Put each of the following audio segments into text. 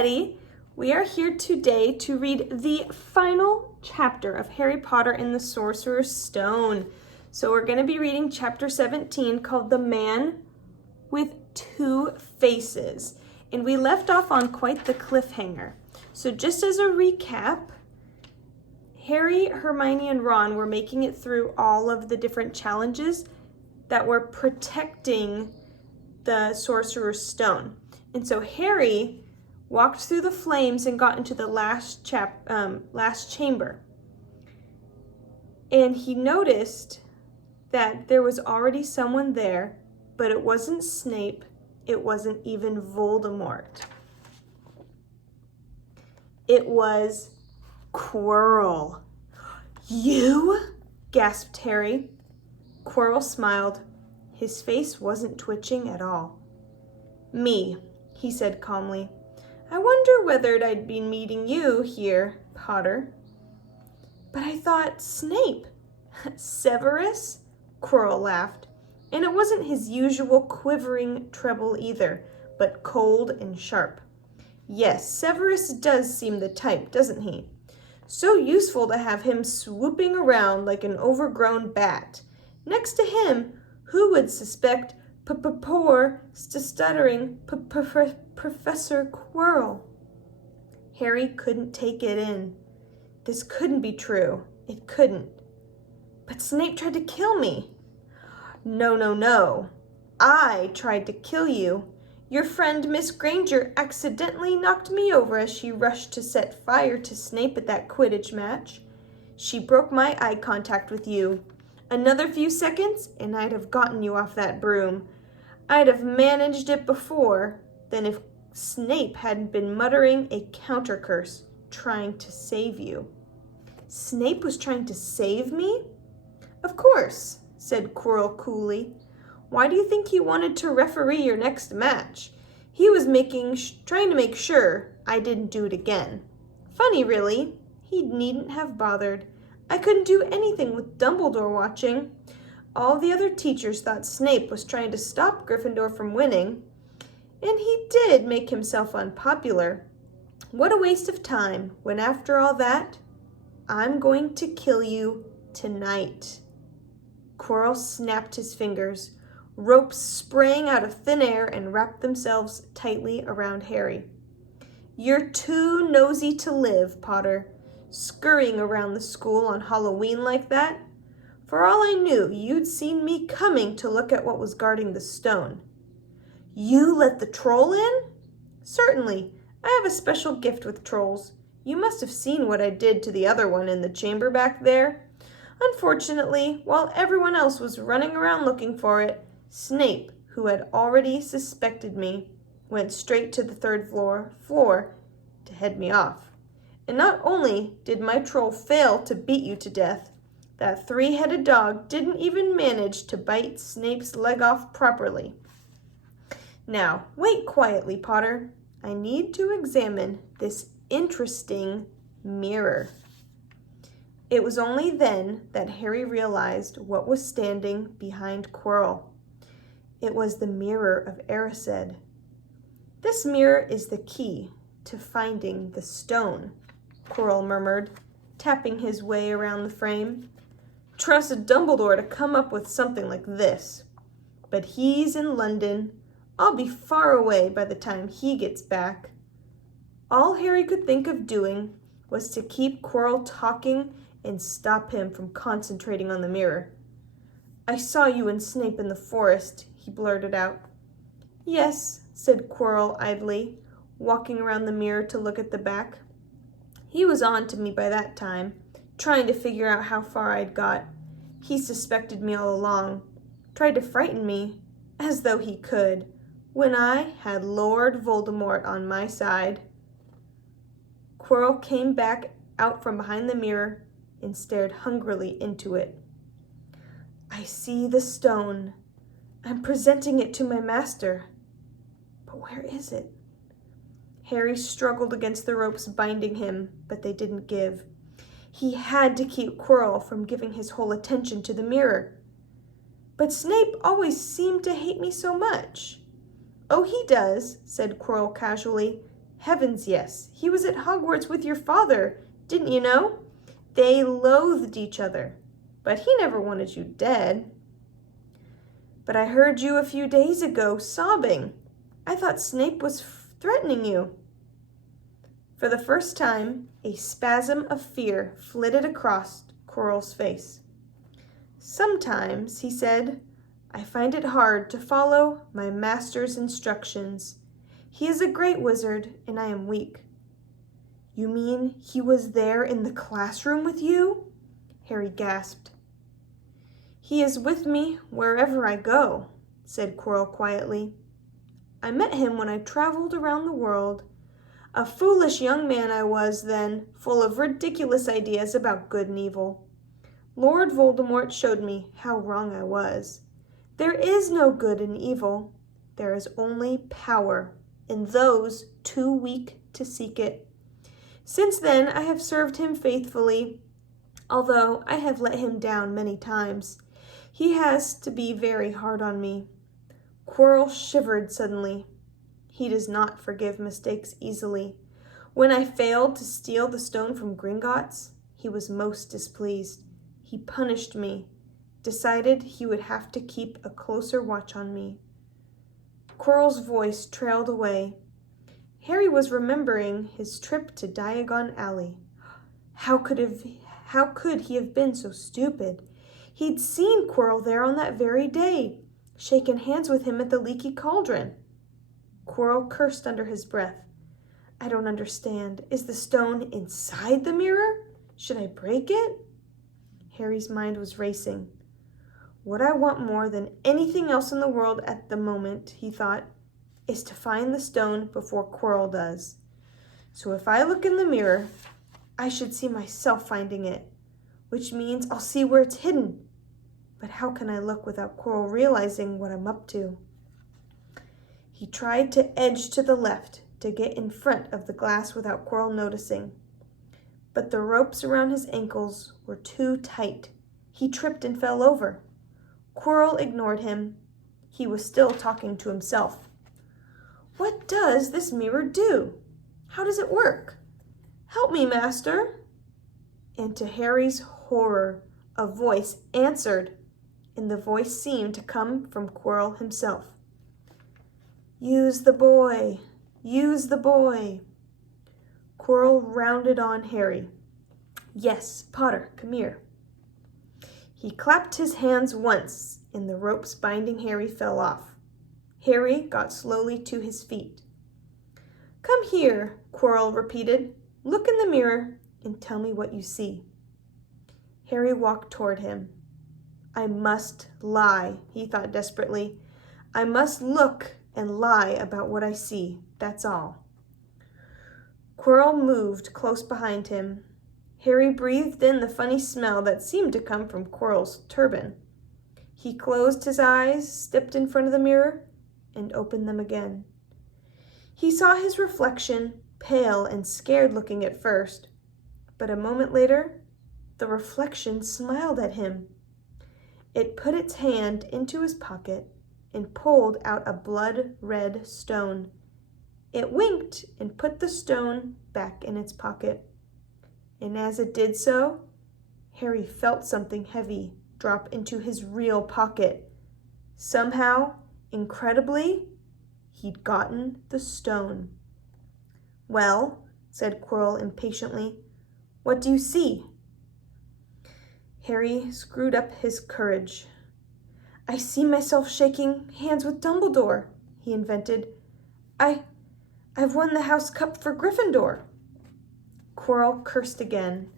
everybody. We are here today to read the final chapter of Harry Potter and the Sorcerer's Stone. So we're going to be reading chapter 17 called The Man with Two Faces. And we left off on quite the cliffhanger. So just as a recap, Harry, Hermione, and Ron were making it through all of the different challenges that were protecting the Sorcerer's Stone. And so Harry walked through the flames and got into the last chamber. And he noticed that there was already someone there, but it wasn't Snape, it wasn't even Voldemort. It was Quirrell. "You?" gasped Harry. Quirrell smiled. His face wasn't twitching at all. "Me," he said calmly. "I wonder whether I'd be meeting you here, Potter." "But I thought Snape." "Severus?" Quirrell laughed, and it wasn't his usual quivering treble either, but cold and sharp. "Yes, Severus does seem the type, doesn't he? So useful to have him swooping around like an overgrown bat. Next to him, who would suspect poor stuttering Professor Quirrell?" Harry couldn't take it in. This couldn't be true. It couldn't. "But Snape tried to kill me." No. I tried to kill you. Your friend Miss Granger accidentally knocked me over as she rushed to set fire to Snape at that Quidditch match. She broke my eye contact with you. Another few seconds, and I'd have gotten you off that broom. I'd have managed it before than if Snape hadn't been muttering a counter curse, trying to save you." "Snape was trying to save me?" "Of course," said Quirrell coolly. "Why do you think he wanted to referee your next match? He was trying to make sure I didn't do it again. Funny, really. He needn't have bothered. I couldn't do anything with Dumbledore watching. All the other teachers thought Snape was trying to stop Gryffindor from winning. And he did make himself unpopular. What a waste of time, when after all that, I'm going to kill you tonight." Quirrell snapped his fingers. Ropes sprang out of thin air and wrapped themselves tightly around Harry. "You're too nosy to live, Potter. Scurrying around the school on Halloween like that. For all I knew, you'd seen me coming to look at what was guarding the stone." "You let the troll in?" "Certainly. I have a special gift with trolls. You must have seen what I did to the other one in the chamber back there. Unfortunately, while everyone else was running around looking for it, Snape, who had already suspected me, went straight to the third floor to head me off. And not only did my troll fail to beat you to death, that three-headed dog didn't even manage to bite Snape's leg off properly. Now, wait quietly, Potter. I need to examine this interesting mirror." It was only then that Harry realized what was standing behind Quirrell. It was the mirror of Erised. "This mirror is the key to finding the stone," Quirrell murmured, tapping his way around the frame. "Trust Dumbledore to come up with something like this. But he's in London. I'll be far away by the time he gets back." All Harry could think of doing was to keep Quirrell talking and stop him from concentrating on the mirror. "I saw you and Snape in the forest," he blurted out. "Yes," said Quirrell idly, walking around the mirror to look at the back. "He was on to me by that time, trying to figure out how far I'd got. He suspected me all along, tried to frighten me, as though he could, when I had Lord Voldemort on my side." Quirrell came back out from behind the mirror and stared hungrily into it. "I see the stone. I'm presenting it to my master. But where is it?" Harry struggled against the ropes binding him, but they didn't give. He had to keep Quirrell from giving his whole attention to the mirror. "But Snape always seemed to hate me so much." "Oh, he does," said Quirrell casually. Heavens, yes. He was at Hogwarts with your father, didn't you know? They loathed each other, but he never wanted you dead. But I heard you a few days ago sobbing. I thought Snape was threatening you. For the first time, a spasm of fear flitted across Quirrell's face. Sometimes, he said, I find it hard to follow my master's instructions. He is a great wizard, and I am weak. You mean he was there in the classroom with you? Harry gasped. He is with me wherever I go, said Quirrell quietly. I met him when I traveled around the world. A foolish young man I was then, full of ridiculous ideas about good and evil. Lord Voldemort showed me how wrong I was. There is no good and evil. There is only power, and those too weak to seek it. Since then, I have served him faithfully, although I have let him down many times. He has to be very hard on me. Quirrell shivered suddenly. He does not forgive mistakes easily. When I failed to steal the stone from Gringotts, he was most displeased. He punished me, decided he would have to keep a closer watch on me. Quirrell's voice trailed away. Harry was remembering his trip to Diagon Alley. How could he have been so stupid? He'd seen Quirrell there on that very day, shaken hands with him at the Leaky Cauldron. Quirrell cursed under his breath. I don't understand. Is the stone inside the mirror? Should I break it? Harry's mind was racing. What I want more than anything else in the world at the moment, he thought, is to find the stone before Quirrell does. So if I look in the mirror, I should see myself finding it, which means I'll see where it's hidden. But how can I look without Quirrell realizing what I'm up to? He tried to edge to the left to get in front of the glass without Quirrell noticing. But the ropes around his ankles were too tight. He tripped and fell over. Quirrell ignored him. He was still talking to himself. What does this mirror do? How does it work? Help me, master. And to Harry's horror, a voice answered, and the voice seemed to come from Quirrell himself. Use the boy. Use the boy. Quirrell rounded on Harry. Yes, Potter, come here. He clapped his hands once, and the ropes binding Harry fell off. Harry got slowly to his feet. Come here, Quirrell repeated. Look in the mirror and tell me what you see. Harry walked toward him. I must lie, he thought desperately. I must look and lie about what I see, that's all. Quirrell moved close behind him. Harry breathed in the funny smell that seemed to come from Quirrell's turban. He closed his eyes, stepped in front of the mirror, and opened them again. He saw his reflection, pale and scared-looking at first, but a moment later, the reflection smiled at him. It put its hand into his pocket and pulled out a blood-red stone. It winked and put the stone back in its pocket. And as it did so, Harry felt something heavy drop into his real pocket. Somehow, incredibly, he'd gotten the stone. Well, said Quirrell impatiently, what do you see? Harry screwed up his courage. I see myself shaking hands with Dumbledore, he invented. I've won the House Cup for Gryffindor. Quirrell cursed again.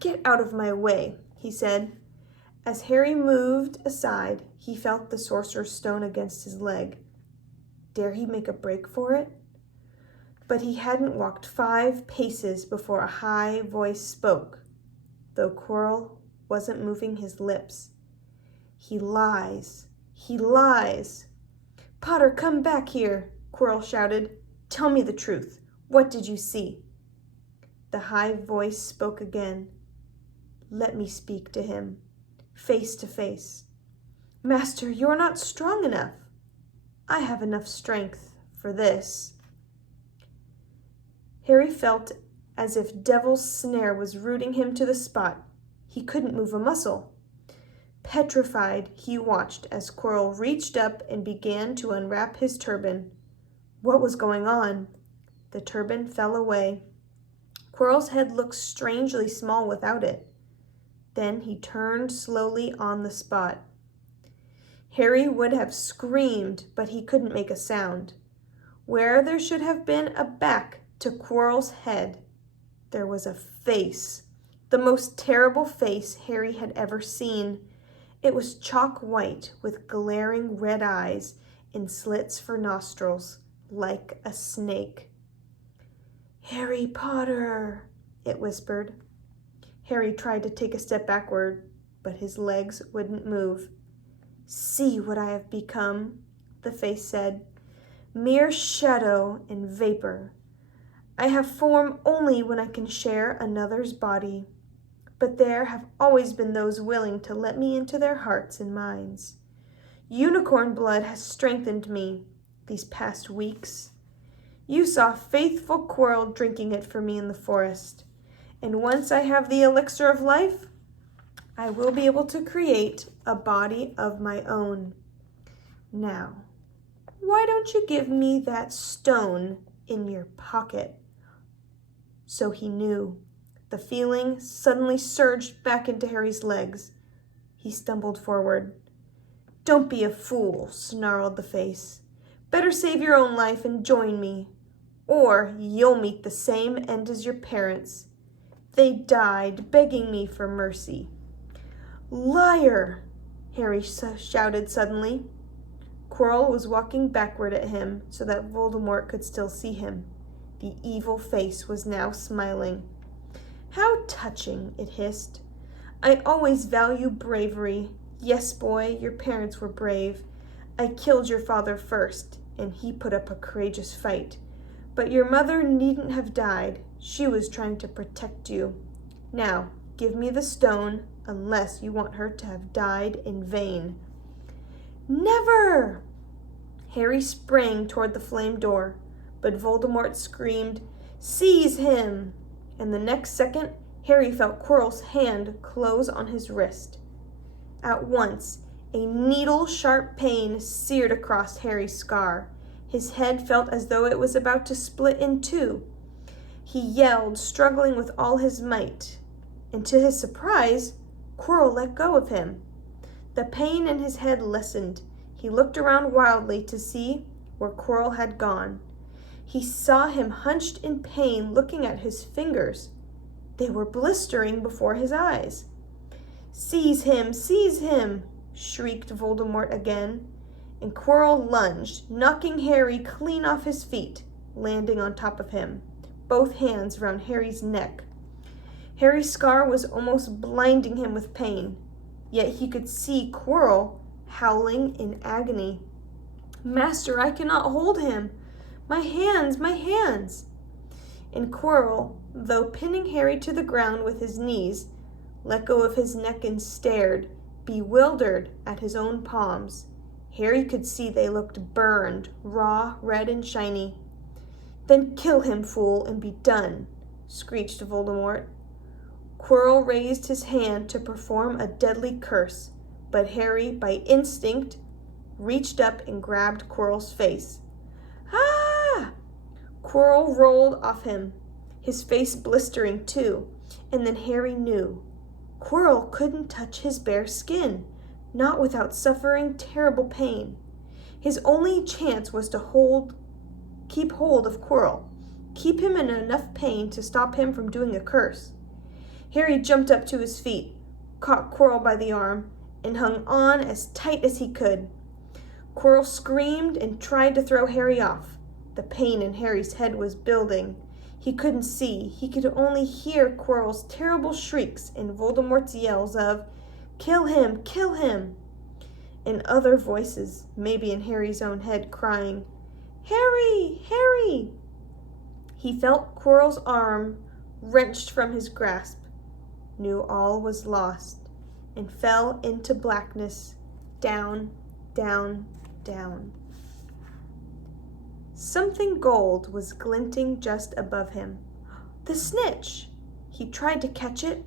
Get out of my way, he said. As Harry moved aside, he felt the Sorcerer's stone against his leg. Dare he make a break for it? But he hadn't walked 5 paces before a high voice spoke, though Quirrell wasn't moving his lips. He lies. He lies. Potter, come back here, Quirrell shouted. Tell me the truth. What did you see? The high voice spoke again. Let me speak to him, face to face. Master, you're not strong enough. I have enough strength for this. Harry felt as if Devil's snare was rooting him to the spot. He couldn't move a muscle. Petrified, he watched as Quirrell reached up and began to unwrap his turban. What was going on? The turban fell away. Quirrell's head looked strangely small without it. Then he turned slowly on the spot. Harry would have screamed, but he couldn't make a sound. Where there should have been a back to Quirrell's head, there was a face, the most terrible face Harry had ever seen. It was chalk white with glaring red eyes and slits for nostrils, like a snake. "Harry Potter," it whispered. Harry tried to take a step backward, but his legs wouldn't move. "See what I have become," the face said. "Mere shadow and vapor. I have form only when I can share another's body. But there have always been those willing to let me into their hearts and minds. Unicorn blood has strengthened me these past weeks. You saw faithful Quirrell drinking it for me in the forest. And once I have the elixir of life, I will be able to create a body of my own. Now, why don't you give me that stone in your pocket?" So he knew. The feeling suddenly surged back into Harry's legs. He stumbled forward. "Don't be a fool," snarled the face. "Better save your own life and join me, or you'll meet the same end as your parents. They died begging me for mercy." "Liar!" Harry shouted suddenly. Quirrell was walking backward at him so that Voldemort could still see him. The evil face was now smiling. "How touching," it hissed. "I always value bravery. Yes, boy, your parents were brave. I killed your father first, and he put up a courageous fight. But your mother needn't have died. She was trying to protect you. Now, give me the stone, unless you want her to have died in vain." "Never!" Harry sprang toward the flame door, but Voldemort screamed, "Seize him!" And the next second, Harry felt Quirrell's hand close on his wrist. At once, a needle-sharp pain seared across Harry's scar. His head felt as though it was about to split in two. He yelled, struggling with all his might, and to his surprise, Quirrell let go of him. The pain in his head lessened. He looked around wildly to see where Quirrell had gone. He saw him hunched in pain, looking at his fingers. They were blistering before his eyes. "Seize him! Seize him!" shrieked Voldemort again, and Quirrell lunged, knocking Harry clean off his feet, landing on top of him, both hands around Harry's neck. Harry's scar was almost blinding him with pain, yet he could see Quirrell howling in agony. "Master, I cannot hold him! My hands, my hands!" And Quirrell, though pinning Harry to the ground with his knees, let go of his neck and stared, bewildered, at his own palms. Harry could see they looked burned, raw, red, and shiny. "Then kill him, fool, and be done," screeched Voldemort. Quirrell raised his hand to perform a deadly curse, but Harry, by instinct, reached up and grabbed Quirrell's face. "Ah!" Quirrell rolled off him, his face blistering too, and then Harry knew. Quirrell couldn't touch his bare skin, not without suffering terrible pain. His only chance was to keep hold of Quirrell, keep him in enough pain to stop him from doing a curse. Harry jumped up to his feet, caught Quirrell by the arm, and hung on as tight as he could. Quirrell screamed and tried to throw Harry off. The pain in Harry's head was building. He couldn't see. He could only hear Quirrell's terrible shrieks and Voldemort's yells of, "Kill him! Kill him!" and other voices, maybe in Harry's own head, crying, "Harry! Harry!" He felt Quirrell's arm wrenched from his grasp, knew all was lost, and fell into blackness, down, down, down. Something gold was glinting just above him. The snitch! He tried to catch it,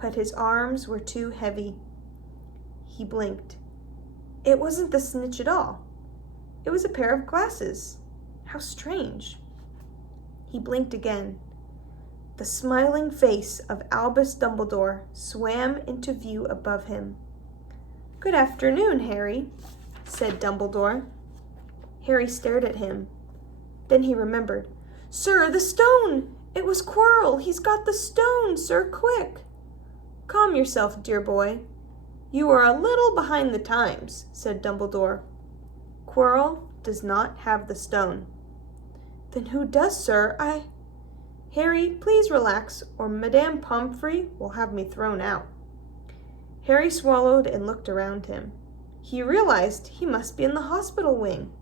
but his arms were too heavy. He blinked. It wasn't the snitch at all. It was a pair of glasses. How strange. He blinked again. The smiling face of Albus Dumbledore swam into view above him. "Good afternoon, Harry," said Dumbledore. Harry stared at him. Then he remembered. "Sir, the stone! It was Quirrell! He's got the stone, sir, quick!" "Calm yourself, dear boy. You are a little behind the times," said Dumbledore. "Quirrell does not have the stone." "Then who does, sir? Harry, please relax, or Madame Pomfrey will have me thrown out." Harry swallowed and looked around him. He realized he must be in the hospital wing.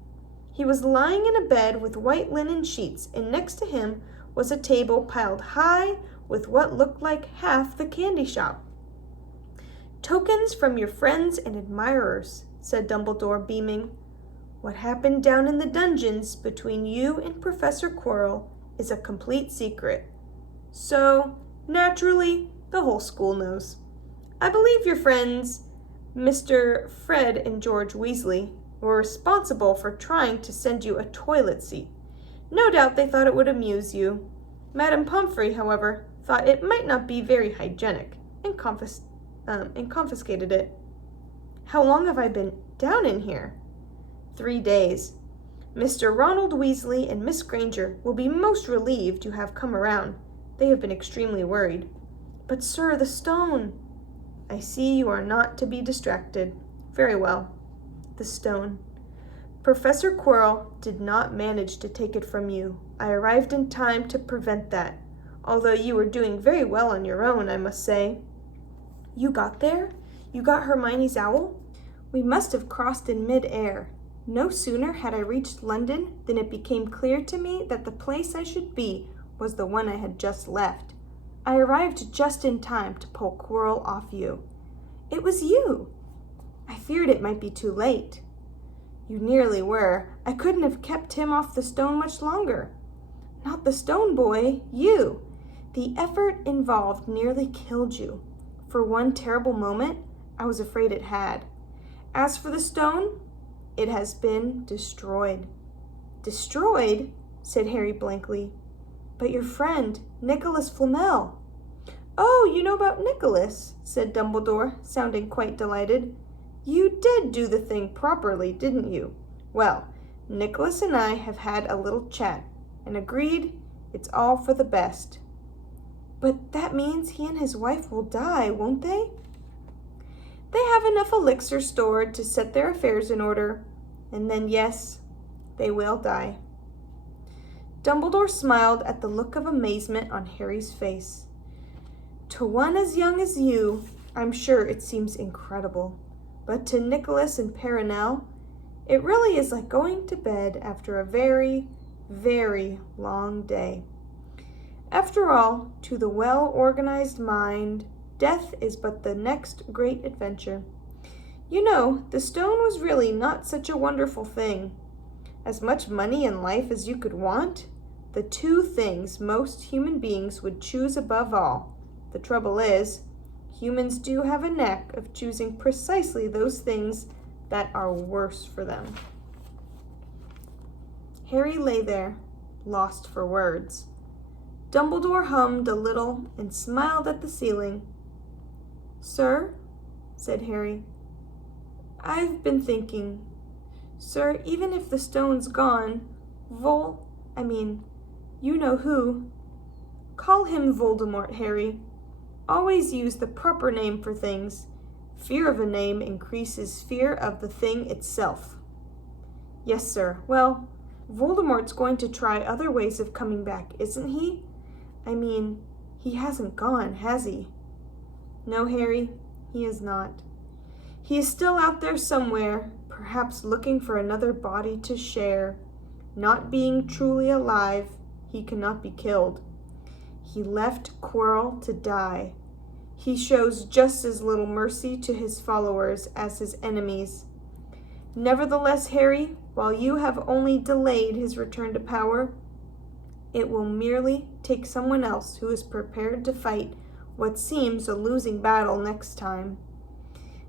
He was lying in a bed with white linen sheets, and next to him was a table piled high with what looked like half the candy shop. "Tokens from your friends and admirers," said Dumbledore, beaming. "What happened down in the dungeons between you and Professor Quirrell is a complete secret. So, naturally, the whole school knows. I believe your friends, Mr. Fred and George Weasley, were responsible for trying to send you a toilet seat. No doubt they thought it would amuse you. Madame Pomfrey, however, thought it might not be very hygienic and confiscated it." "How long have I been down in here?" 3 days. Mr. Ronald Weasley and Miss Granger will be most relieved you have come around. They have been extremely worried." "But, sir, the stone—" "I see you are not to be distracted. Very well. The stone. Professor Quirrell did not manage to take it from you. I arrived in time to prevent that, although you were doing very well on your own, I must say." "You got there? You got Hermione's owl?" "We must have crossed in mid-air. No sooner had I reached London than it became clear to me that the place I should be was the one I had just left. I arrived just in time to pull Quirrell off you." "It was you!" "I feared it might be too late." "You nearly were. I couldn't have kept him off the stone much longer." "Not the stone, boy. You. The effort involved nearly killed you. For one terrible moment, I was afraid it had. As for the stone, it has been destroyed." "Destroyed?" said Harry blankly. "But your friend, Nicholas Flamel." "Oh, you know about Nicholas," said Dumbledore, sounding quite delighted. "You did do the thing properly, didn't you? Well, Nicholas and I have had a little chat, and agreed it's all for the best." "But that means he and his wife will die, won't they?" "They have enough elixir stored to set their affairs in order, and then, yes, they will die." Dumbledore smiled at the look of amazement on Harry's face. "To one as young as you, I'm sure it seems incredible. But to Nicholas and Perenelle, it really is like going to bed after a very, very long day. After all, to the well-organized mind, death is but the next great adventure. You know, the stone was really not such a wonderful thing. As much money and life as you could want, the 2 things most human beings would choose above all. The trouble is, humans do have a knack of choosing precisely those things that are worse for them." Harry lay there, lost for words. Dumbledore hummed a little and smiled at the ceiling. "Sir," said Harry, "I've been thinking. Sir, even if the stone's gone, you know who. Call him Voldemort, Harry. Always use the proper name for things. Fear of a name increases fear of the thing itself." "Yes, sir. Well, Voldemort's going to try other ways of coming back, isn't he? He hasn't gone, has he?" "No, Harry, he is not. He is still out there somewhere, perhaps looking for another body to share. Not being truly alive, he cannot be killed. He left Quirrell to die. He shows just as little mercy to his followers as his enemies. Nevertheless, Harry, while you have only delayed his return to power, it will merely take someone else who is prepared to fight what seems a losing battle next time.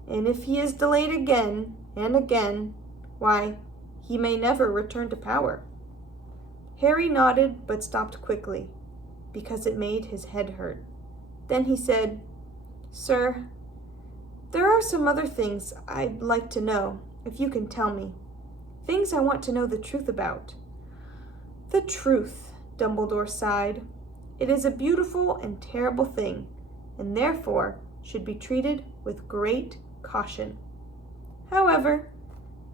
And if he is delayed again and again, why, he may never return to power." Harry nodded but stopped quickly, because it made his head hurt. Then he said, "Sir, there are some other things I'd like to know, if you can tell me. Things I want to know the truth about." "The truth," Dumbledore sighed. "It is a beautiful and terrible thing, and therefore should be treated with great caution. However,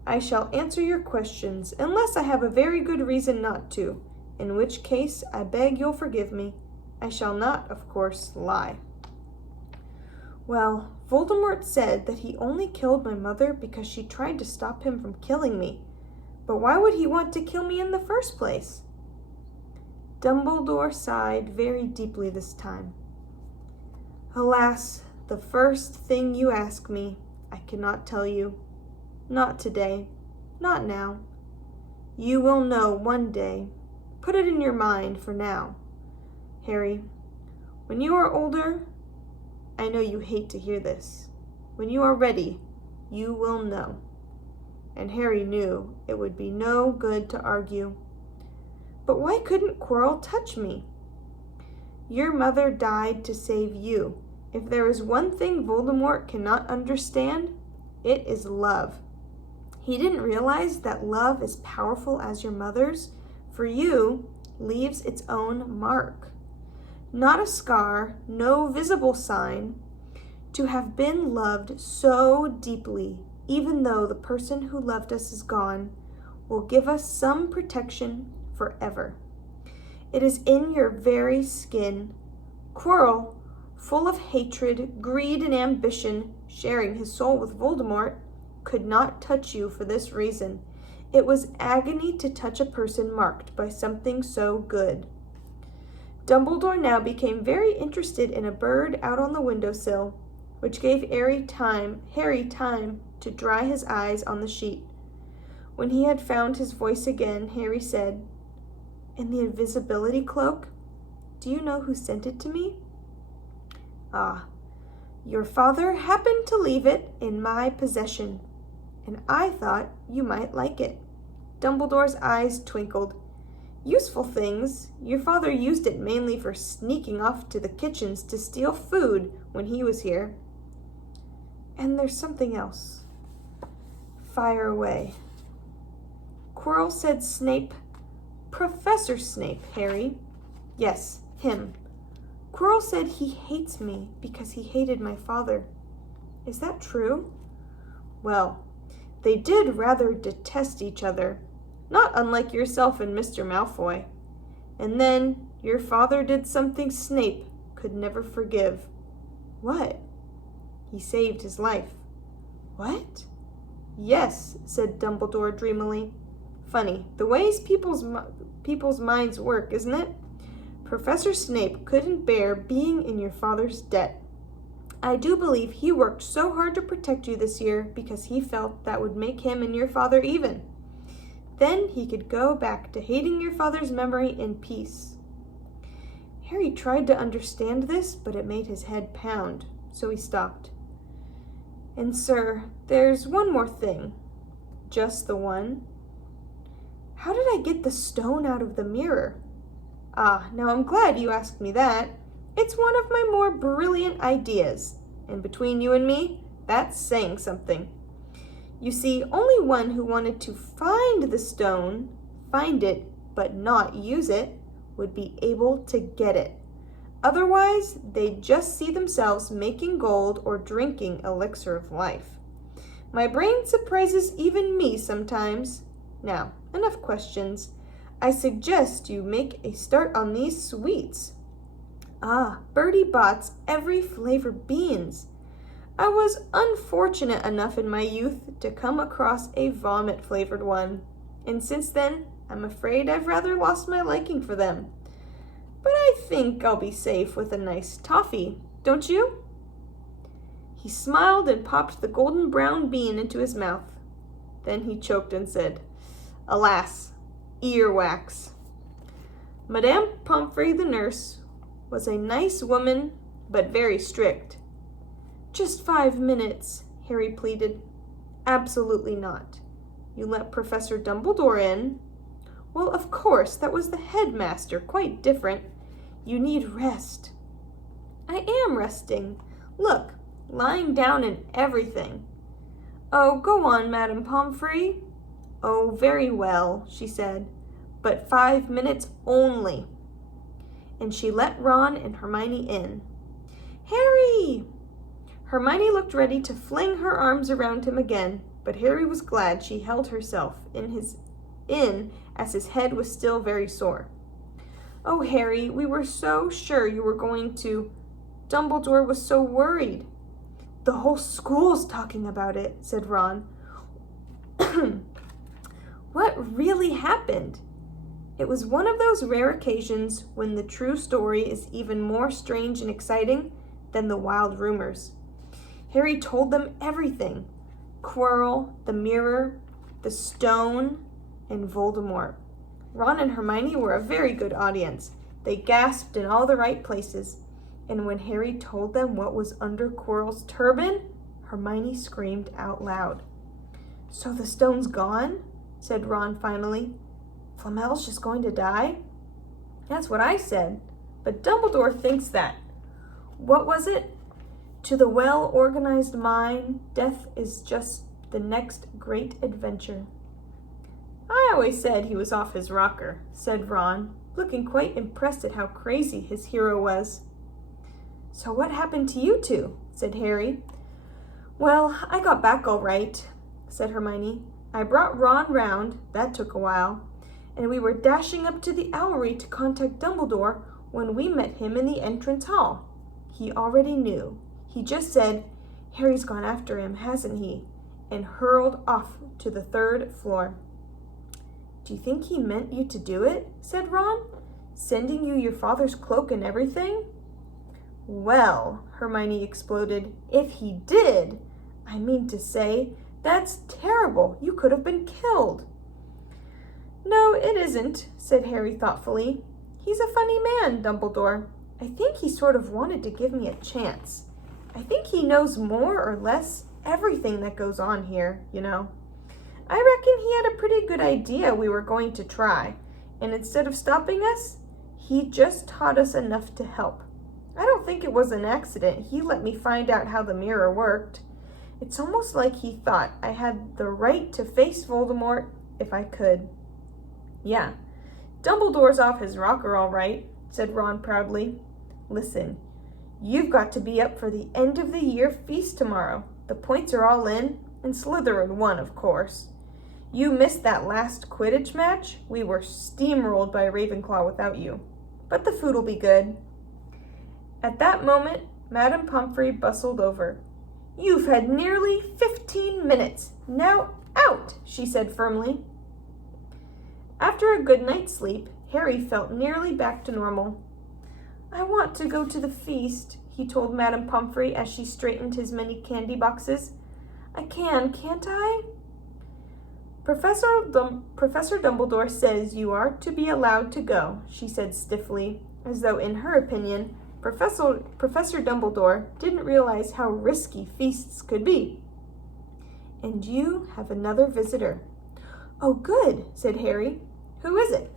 I shall answer your questions unless I have a very good reason not to, in which case I beg you'll forgive me. I shall not, of course, lie." "Well, Voldemort said that he only killed my mother because she tried to stop him from killing me. But why would he want to kill me in the first place?" Dumbledore sighed very deeply this time. "Alas, the first thing you ask me, I cannot tell you. Not today, not now. You will know one day. Put it in your mind for now. Harry, when you are older, I know you hate to hear this. When you are ready, you will know." And Harry knew it would be no good to argue. "But why couldn't Quirrell touch me?" "Your mother died to save you. If there is one thing Voldemort cannot understand, it is love. He didn't realize that love as powerful as your mother's, for you, leaves its own mark. Not a scar, no visible sign. To have been loved so deeply, even though the person who loved us is gone, will give us some protection forever. It is in your very skin. Quirrell, full of hatred, greed, and ambition, sharing his soul with Voldemort, could not touch you for this reason. It was agony to touch a person marked by something so good." Dumbledore now became very interested in a bird out on the windowsill, which gave Harry time to dry his eyes on the sheet. When he had found his voice again, Harry said, "And the invisibility cloak? Do you know who sent it to me?" "Ah, your father happened to leave it in my possession, and I thought you might like it." Dumbledore's eyes twinkled. "Useful things. Your father used it mainly for sneaking off to the kitchens to steal food when he was here. And there's something else." "Fire away." "Quirrell said Snape—" "Professor Snape, Harry." "Yes, him. Quirrell said he hates me because he hated my father. Is that true?" "Well, they did rather detest each other, not unlike yourself and Mr. Malfoy. And then your father did something Snape could never forgive." "What?" "He saved his life." "What?" "Yes," said Dumbledore dreamily. "Funny, the ways people's minds work, isn't it? Professor Snape couldn't bear being in your father's debt. I do believe he worked so hard to protect you this year because he felt that would make him and your father even. Then he could go back to hating your father's memory in peace." Harry tried to understand this, but it made his head pound, so he stopped. "And sir, there's one more thing." "Just the one?" "How did I get the stone out of the mirror?" "Ah, now I'm glad you asked me that. It's one of my more brilliant ideas, and between you and me, that's saying something. You see, only one who wanted to find the stone, find it, but not use it, would be able to get it. Otherwise, they'd just see themselves making gold or drinking elixir of life. My brain surprises even me sometimes. Now, enough questions. I suggest you make a start on these sweets." "Ah, Bertie Bott's every flavor beans. I was unfortunate enough in my youth to come across a vomit-flavored one, and since then, I'm afraid I've rather lost my liking for them. But I think I'll be safe with a nice toffee, don't you?" He smiled and popped the golden brown bean into his mouth. Then he choked and said, "Alas, earwax." Madame Pomfrey, the nurse, was a nice woman, but very strict. "Just 5 minutes," Harry pleaded. "Absolutely not. You let Professor Dumbledore in." "Well, of course, that was the headmaster, quite different. You need rest." "I am resting. Look, lying down and everything." "Oh, go on, Madame Pomfrey." "Oh, very well," she said, "but 5 minutes only." And she let Ron and Hermione in. "Harry!" Hermione looked ready to fling her arms around him again, but Harry was glad she held herself in as his head was still very sore. "Oh, Harry, we were so sure you were going to. Dumbledore was so worried." "The whole school's talking about it," said Ron. "What really happened?" It was one of those rare occasions when the true story is even more strange and exciting than the wild rumors. Harry told them everything: Quirrell, the mirror, the stone, and Voldemort. Ron and Hermione were a very good audience. They gasped in all the right places. And when Harry told them what was under Quirrell's turban, Hermione screamed out loud. "So the stone's gone?" said Ron finally. "Flamel's just going to die?" "That's what I said, but Dumbledore thinks that. What was it? To the well-organized mind, death is just the next great adventure." "I always said he was off his rocker," said Ron, looking quite impressed at how crazy his hero was. "So what happened to you two?" said Harry. "Well, I got back all right," said Hermione. "I brought Ron round, that took a while, and we were dashing up to the Owlery to contact Dumbledore when we met him in the entrance hall. He already knew. He just said, 'Harry's gone after him, hasn't he?' and hurled off to the 3rd floor." "Do you think he meant you to do it?" said Ron. "Sending you your father's cloak and everything?" "Well," Hermione exploded, "if he did, I mean to say, that's terrible. You could have been killed." "No, it isn't," said Harry thoughtfully. "He's a funny man, Dumbledore. I think he sort of wanted to give me a chance. I think he knows more or less everything that goes on here, you know. I reckon he had a pretty good idea we were going to try, and instead of stopping us, he just taught us enough to help. I don't think it was an accident he let me find out how the mirror worked. It's almost like he thought I had the right to face Voldemort if I could." "Yeah, Dumbledore's off his rocker all right," said Ron proudly. "Listen, you've got to be up for the end of the year feast tomorrow. The points are all in, and Slytherin won, of course. You missed that last Quidditch match. We were steamrolled by Ravenclaw without you. But the food'll be good." At that moment, Madame Pomfrey bustled over. "You've had nearly 15 minutes. Now out," she said firmly. After a good night's sleep, Harry felt nearly back to normal. "I want to go to the feast," he told Madame Pomfrey as she straightened his many candy boxes. "I can't I?" Professor Dumbledore says you are to be allowed to go," she said stiffly, as though in her opinion, Professor Dumbledore didn't realize how risky feasts could be. "And you have another visitor." "Oh, good," said Harry. "Who is it?"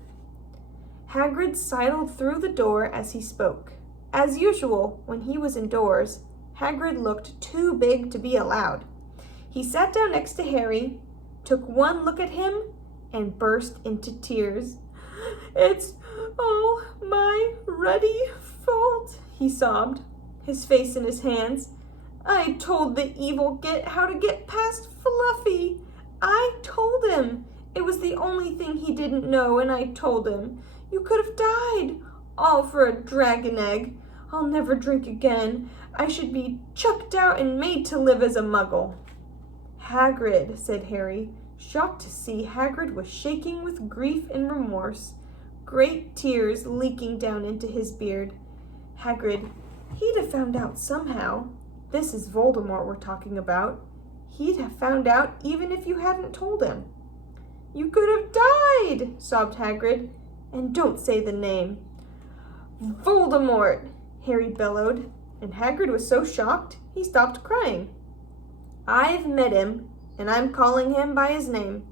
Hagrid sidled through the door as he spoke. As usual, when he was indoors, Hagrid looked too big to be allowed. He sat down next to Harry, took one look at him, and burst into tears. "It's all my ruddy fault," he sobbed, his face in his hands. "I told the evil Git how to get past Fluffy. I told him. It was the only thing he didn't know, and I told him. You could have died. All for a dragon egg. I'll never drink again. I should be chucked out and made to live as a muggle." "Hagrid," said Harry, shocked to see Hagrid was shaking with grief and remorse, great tears leaking down into his beard. "Hagrid, he'd have found out somehow. This is Voldemort we're talking about. He'd have found out even if you hadn't told him." "You could have died," sobbed Hagrid. "And don't say the name." "Voldemort!" Harry bellowed, and Hagrid was so shocked he stopped crying. "I've met him, and I'm calling him by his name.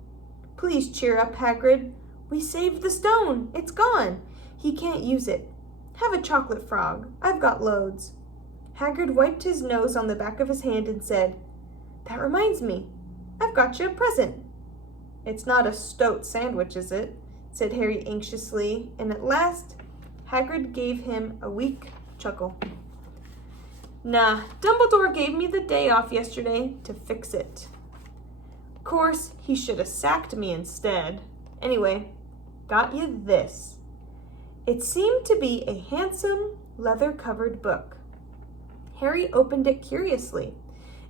Please cheer up, Hagrid. We saved the stone. It's gone. He can't use it. Have a chocolate frog. I've got loads." Hagrid wiped his nose on the back of his hand and said, "That reminds me. I've got you a present." "It's not a stoat sandwich, is it?" said Harry anxiously, and at last Hagrid gave him a weak chuckle. "Nah, Dumbledore gave me the day off yesterday to fix it. Course, he should have sacked me instead. Anyway, got you this." It seemed to be a handsome, leather-covered book. Harry opened it curiously.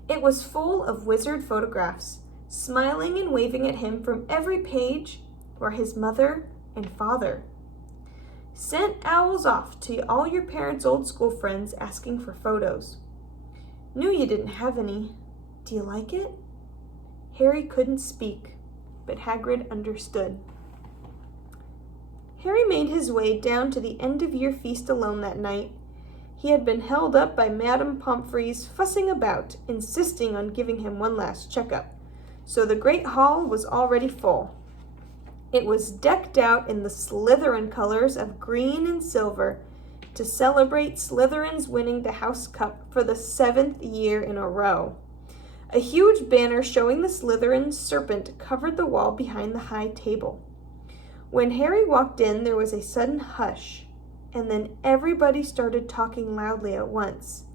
It was full of wizard photographs. Smiling and waving at him from every page were his mother and father. "Sent owls off to all your parents' old school friends asking for photos. Knew you didn't have any. Do you like it?" Harry couldn't speak, but Hagrid understood. Harry made his way down to the end-of-year feast alone that night. He had been held up by Madame Pomfrey's fussing about, insisting on giving him one last checkup, so the great hall was already full. It was decked out in the Slytherin colors of green and silver to celebrate Slytherin's winning the House Cup for the 7th year in a row. A huge banner showing the Slytherin serpent covered the wall behind the high table. When Harry walked in, there was a sudden hush, and then everybody started talking loudly at once.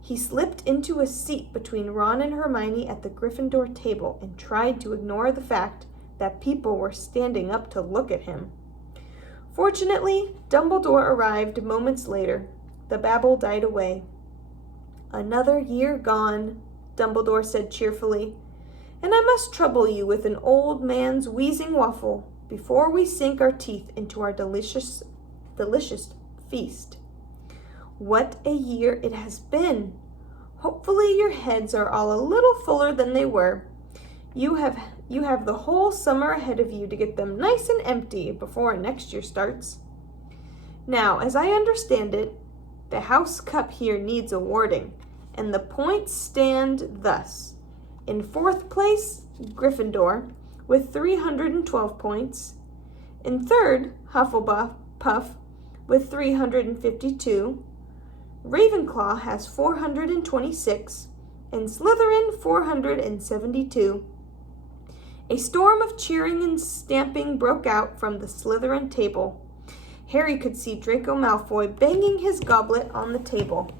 He slipped into a seat between Ron and Hermione at the Gryffindor table and tried to ignore the fact that people were standing up to look at him. Fortunately, Dumbledore arrived moments later. The babble died away. "Another year gone," Dumbledore said cheerfully, "and I must trouble you with an old man's wheezing waffle before we sink our teeth into our delicious feast. What a year it has been! Hopefully your heads are all a little fuller than they were. You have the whole summer ahead of you to get them nice and empty before next year starts. Now, as I understand it, the House Cup here needs awarding, and the points stand thus. In 4th place, Gryffindor, with 312 points. In 3rd, Hufflepuff, with 352. Ravenclaw has 426, and Slytherin 472. A storm of cheering and stamping broke out from the Slytherin table. Harry could see Draco Malfoy banging his goblet on the table.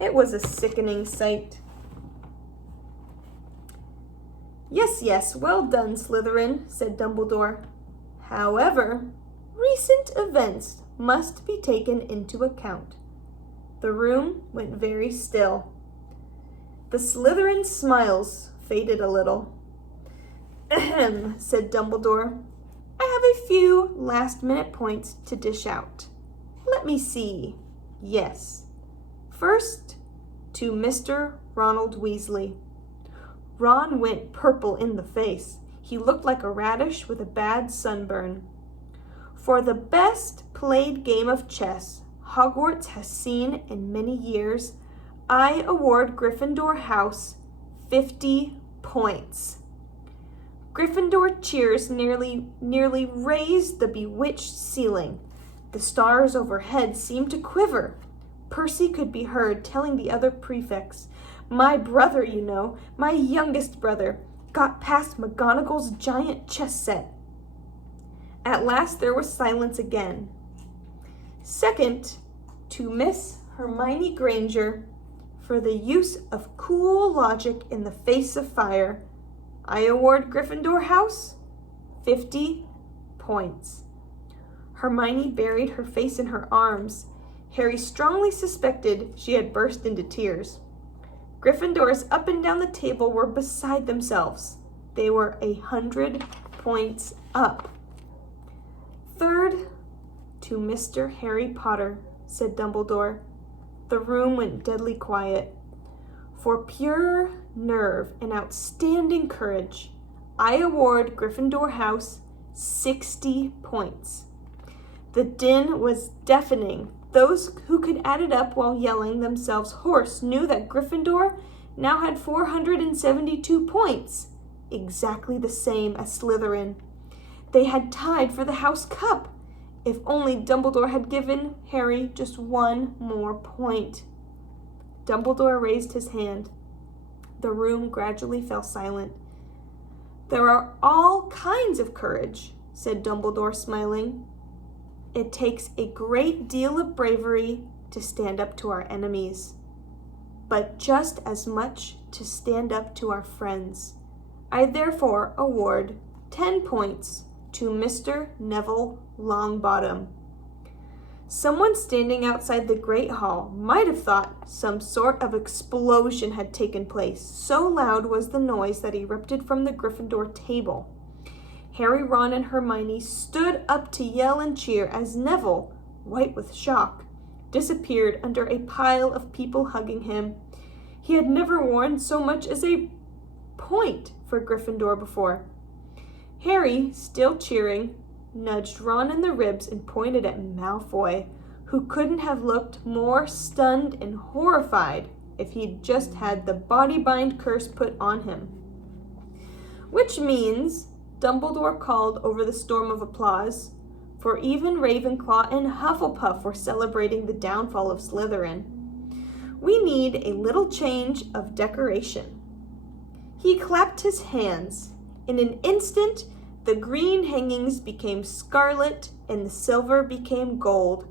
It was a sickening sight. Yes, well done, Slytherin," said Dumbledore. "However, recent events must be taken into account." The room went very still. The Slytherin smiles faded a little. "Ahem," said Dumbledore. "I have a few last-minute points to dish out. Let me see. Yes. First, to Mr. Ronald Weasley." Ron went purple in the face. He looked like a radish with a bad sunburn. "For the best played game of chess Hogwarts has seen in many years, I award Gryffindor House 50 points." Gryffindor cheers nearly raised the bewitched ceiling. The stars overhead seemed to quiver. Percy could be heard telling the other prefects, "My brother, you know, my youngest brother, got past McGonagall's giant chess set." At last there was silence again. "Second, to Miss Hermione Granger, for the use of cool logic in the face of fire, I award Gryffindor House 50 points." Hermione buried her face in her arms. Harry strongly suspected she had burst into tears. Gryffindors up and down the table were beside themselves. They were 100 points up. "Third, to Mr. Harry Potter," said Dumbledore. The room went deadly quiet. For pure nerve and outstanding courage, I award Gryffindor House 60 points. The din was deafening. Those who could add it up while yelling themselves hoarse knew that Gryffindor now had 472 points, exactly the same as Slytherin. They had tied for the House Cup. If only Dumbledore had given Harry just one more point. Dumbledore raised his hand. The room gradually fell silent. There are all kinds of courage, said Dumbledore, smiling. It takes a great deal of bravery to stand up to our enemies, but just as much to stand up to our friends. I therefore award 10 points to Mr. Neville Longbottom. Someone standing outside the Great Hall might have thought some sort of explosion had taken place. So loud was the noise that erupted from the Gryffindor table. Harry, Ron, and Hermione stood up to yell and cheer as Neville, white with shock, disappeared under a pile of people hugging him. He had never worn so much as a point for Gryffindor before. Harry, still cheering, nudged Ron in the ribs and pointed at Malfoy, who couldn't have looked more stunned and horrified if he'd just had the body-bind curse put on him. Which means, Dumbledore called over the storm of applause, for even Ravenclaw and Hufflepuff were celebrating the downfall of Slytherin. We need a little change of decoration. He clapped his hands. In an instant, the green hangings became scarlet and the silver became gold.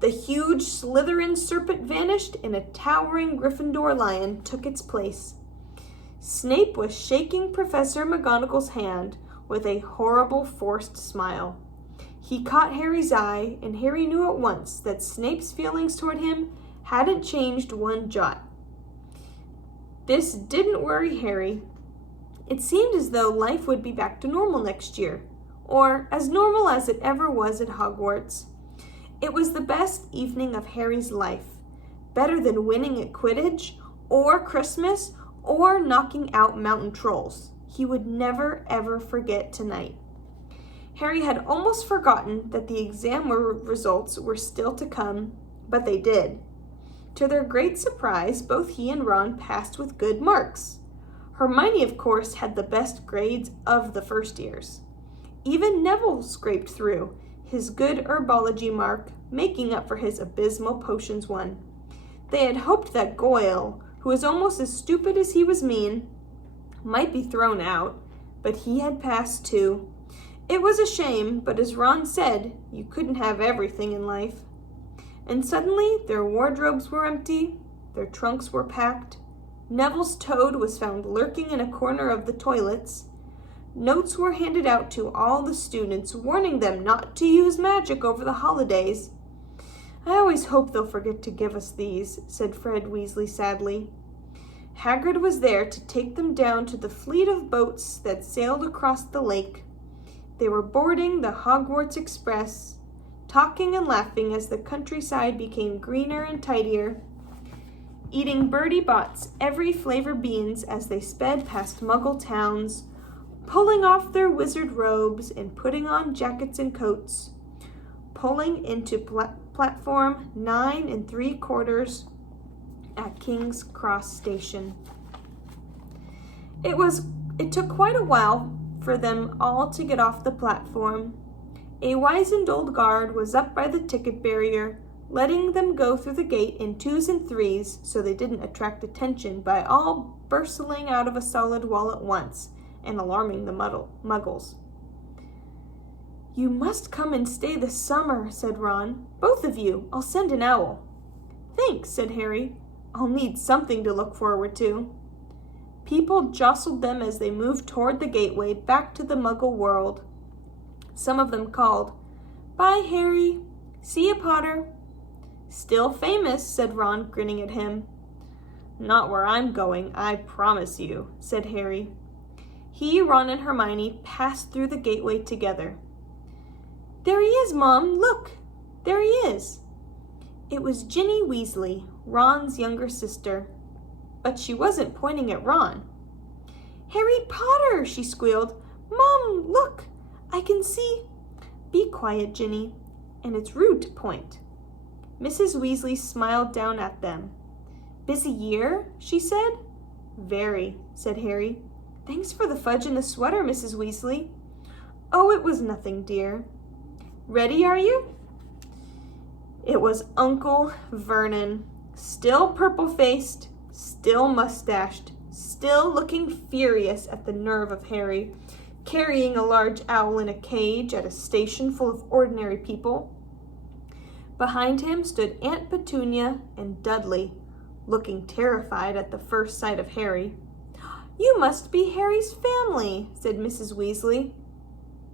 The huge Slytherin serpent vanished and a towering Gryffindor lion took its place. Snape was shaking Professor McGonagall's hand with a horrible forced smile. He caught Harry's eye, and Harry knew at once that Snape's feelings toward him hadn't changed one jot. This didn't worry Harry. It seemed as though life would be back to normal next year, or as normal as it ever was at Hogwarts. It was the best evening of Harry's life, better than winning at Quidditch, or Christmas, or knocking out mountain trolls. He would never, ever forget tonight. Harry had almost forgotten that the exam results were still to come, but they did. To their great surprise, both he and Ron passed with good marks. Hermione, of course, had the best grades of the first years. Even Neville scraped through, his good herbology mark making up for his abysmal potions one. They had hoped that Goyle, who was almost as stupid as he was mean, might be thrown out, but he had passed too. It was a shame, but as Ron said, you couldn't have everything in life. And suddenly their wardrobes were empty, their trunks were packed. Neville's toad was found lurking in a corner of the toilets. Notes were handed out to all the students, warning them not to use magic over the holidays. I always hope they'll forget to give us these, said Fred Weasley sadly. Hagrid was there to take them down to the fleet of boats that sailed across the lake. They were boarding the Hogwarts Express, talking and laughing as the countryside became greener and tidier, eating Bertie Bott's every flavor beans as they sped past Muggle towns, pulling off their wizard robes and putting on jackets and coats, pulling into platform 9 3/4 at King's Cross Station. It took quite a while for them all to get off the platform. A wizened old guard was up by the ticket barrier, letting them go through the gate in 2s and 3s so they didn't attract attention by all bustling out of a solid wall at once and alarming the muggles. You must come and stay this summer, said Ron. Both of you. I'll send an owl. Thanks, said Harry. I'll need something to look forward to. People jostled them as they moved toward the gateway back to the Muggle world. Some of them called, Bye, Harry. See you, Potter. Still famous, said Ron, grinning at him. Not where I'm going, I promise you, said Harry. He, Ron, and Hermione passed through the gateway together. There he is, Mom. Look, there he is. It was Ginny Weasley, Ron's younger sister. but she wasn't pointing at Ron. "Harry Potter!" she squealed. "Mom, look! I can see—" "Be quiet, Ginny, and it's rude to point." Mrs. Weasley smiled down at them. "Busy year?" she said. "Very," said Harry. "Thanks for the fudge and the sweater, Mrs. Weasley." "Oh, it was nothing, dear." "Ready, are you?" It was Uncle Vernon, still purple-faced, still mustached, still looking furious at the nerve of Harry, carrying a large owl in a cage at a station full of ordinary people. Behind him stood Aunt Petunia and Dudley, looking terrified at the first sight of Harry. "You must be Harry's family," said Mrs. Weasley.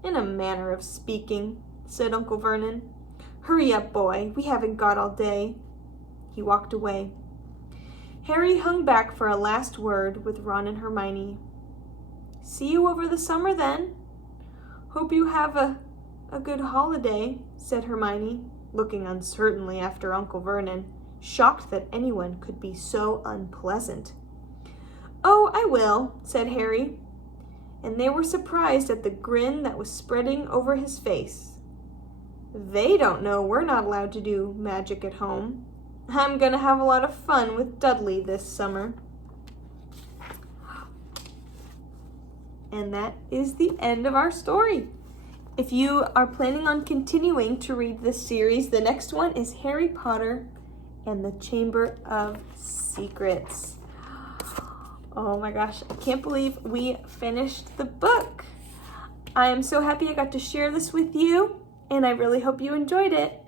"In a manner of speaking," said Uncle Vernon. "Hurry up, boy. We haven't got all day." He walked away. Harry hung back for a last word with Ron and Hermione. "See you over the summer, then." "Hope you have a good holiday," said Hermione, looking uncertainly after Uncle Vernon, shocked that anyone could be so unpleasant. "Oh, I will," said Harry, and they were surprised at the grin that was spreading over his face. "They don't know we're not allowed to do magic at home. I'm going to have a lot of fun with Dudley this summer." And that is the end of our story. If you are planning on continuing to read this series, the next one is Harry Potter and the Chamber of Secrets. Oh my gosh, I can't believe we finished the book. I am so happy I got to share this with you, and I really hope you enjoyed it.